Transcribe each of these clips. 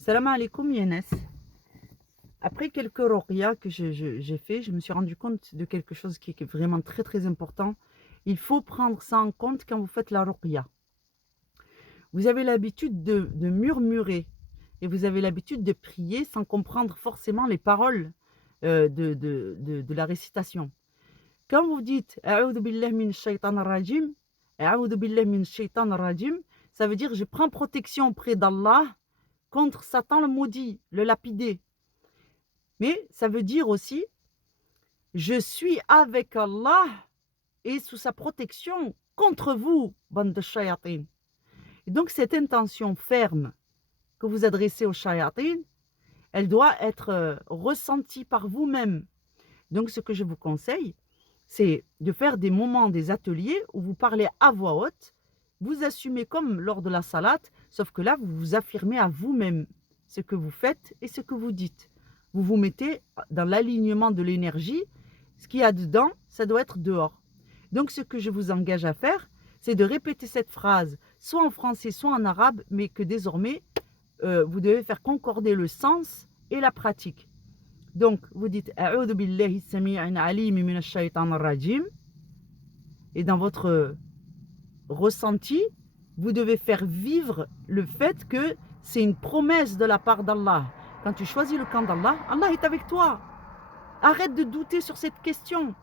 Salam alaikum Yanes. Après quelques ruqya que j'ai fait, je me suis rendu compte de quelque chose qui est vraiment très très important. Il faut prendre ça en compte quand vous faites la ruqya. Vous avez l'habitude de murmurer et vous avez l'habitude de prier sans comprendre forcément les paroles de la récitation. Quand vous dites A'udhu billahi min shaitan rajim, A'udhu billahi min shaitan rajim, ça veut dire je prends protection auprès d'Allah contre Satan le maudit, le lapidé. Mais ça veut dire aussi, je suis avec Allah et sous sa protection contre vous, bande de shayatin. Et donc cette intention ferme que vous adressez aux shayatin, elle doit être ressentie par vous-même. Donc ce que je vous conseille, c'est de faire des moments, des ateliers où vous parlez à voix haute, vous assumez comme lors de la salat, sauf que là, vous vous affirmez à vous-même ce que vous faites et ce que vous dites. Vous vous mettez dans l'alignement de l'énergie. Ce qu'il y a dedans, ça doit être dehors. Donc ce que je vous engage à faire, c'est de répéter cette phrase, soit en français, soit en arabe, mais que désormais, vous devez faire concorder le sens et la pratique. Donc, vous dites A'udhu billahi sami'in alim minash shaitan rajim. Et dans votre ressenti, vous devez faire vivre le fait que c'est une promesse de la part d'Allah. Quand tu choisis le camp d'Allah, Allah est avec toi. Arrête de douter sur cette question.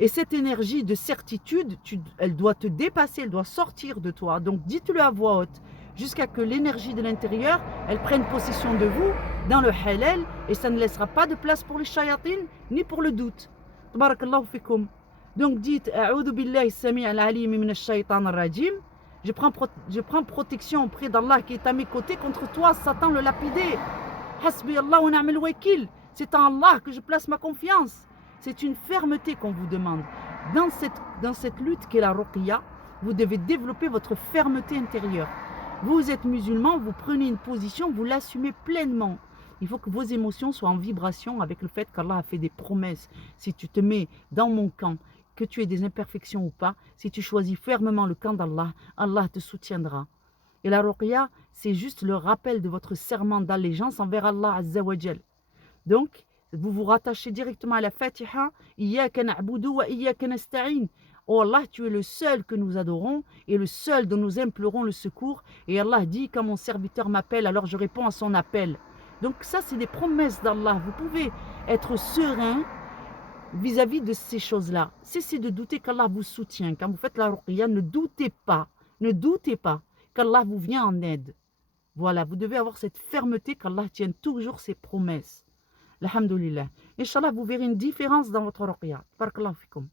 Et cette énergie de certitude, elle doit te dépasser, elle doit sortir de toi. Donc dites-le à voix haute, jusqu'à que l'énergie de l'intérieur, elle prenne possession de vous dans le halal, et ça ne laissera pas de place pour les shayatin, ni pour le doute. Tabarakallahu fikum. Donc dites, A'udhu billahi sami' al-alim minash shaitan rajim. Je prends protection auprès d'Allah qui est à mes côtés contre toi, Satan le lapidé. Hasbi Allah wa ni'mal wakil. C'est en Allah que je place ma confiance. C'est une fermeté qu'on vous demande. Dans cette lutte qu'est la ruqya, vous devez développer votre fermeté intérieure. Vous êtes musulman, vous prenez une position, vous l'assumez pleinement. Il faut que vos émotions soient en vibration avec le fait qu'Allah a fait des promesses. Si tu te mets dans mon camp, que tu aies des imperfections ou pas, si tu choisis fermement le camp d'Allah, Allah te soutiendra. Et la ruqya, c'est juste le rappel de votre serment d'allégeance envers Allah Azza wa Jal. Donc, vous vous rattachez directement à la Fatiha. Iyyaka na'budu wa iyyaka nasta'in. Oh Allah, tu es le seul que nous adorons et le seul dont nous implorons le secours. Et Allah dit, quand mon serviteur m'appelle, alors je réponds à son appel. Donc ça, c'est des promesses d'Allah. Vous pouvez être serein vis-à-vis de ces choses-là. Cessez de douter qu'Allah vous soutient. Quand vous faites la ruqya, ne doutez pas qu'Allah vous vient en aide. Voilà, vous devez avoir cette fermeté qu'Allah tienne toujours ses promesses. Alhamdulillah. Inch'Allah, vous verrez une différence dans votre ruqya. Barakallahu fikum.